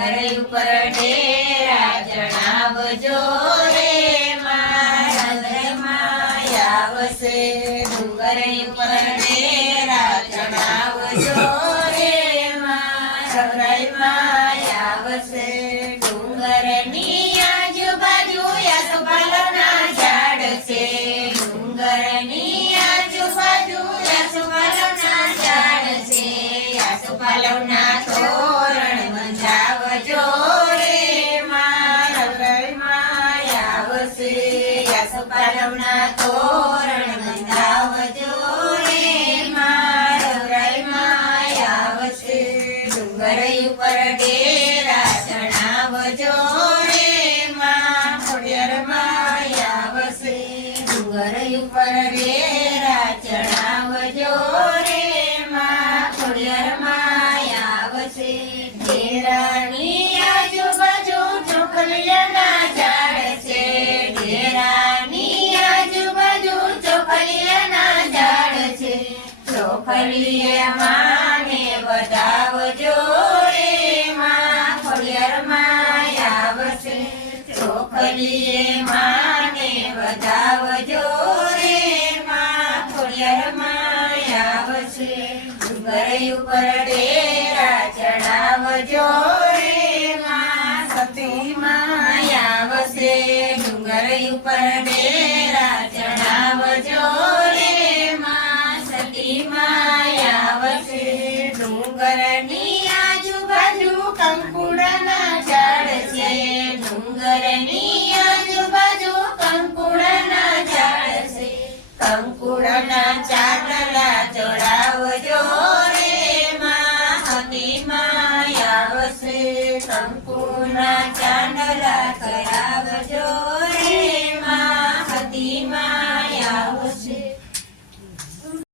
ડુંગર ઉપર ડેરા જણાવજો રે મારા આવશે ડુંગર ઉપર ડેરા જણાવજો રે મારા આવશે ડુંગરની આજુબાજુ યાસોપાલવના ઝાડ છે ડુંગરની આજુબાજુ યાસોપાલવના ઝાડ છે યાસોપાલવના તોરણ બંધાવજો રે મારા આવશે યાસોપાલવના તોરણ બંધાવજો રે મારા આવશે ડુંગર ઉપર ડેરા જણાવજો રે ખોડિયારમાં આવશે ડુંગર ઉપર ડેરા જણાવજો રે ખોડિયારમાં આવશે ડેરાની આજુબાજુ ચોખલિયાના ઝાડ છે ડેરાની આજુબાજુ ચોખલિયાના ઝાડ છે ચોખલિયા માને વધાવજો રે ખોડિયારમાં આવશે ચોખલીએ માને વધાવજો રે ખોડિયારમાં આવશે ડુંગર ઉપર ડેરા ચડાવજો રે સતીમાં આવશે ડુંગર ઉપર ડેરા ચડાવજો રે સતીમાં આવશે ડુંગરની આજુબાજુ કંકુડાના ઝાડ છે ડુંગરની આજુબાજુ કંકુડાના ઝાડ છે કંકુડાના ચાંદલા ચડાવજો રે સતીમાં આવશે કંકુના ચાંદલા ચડાવ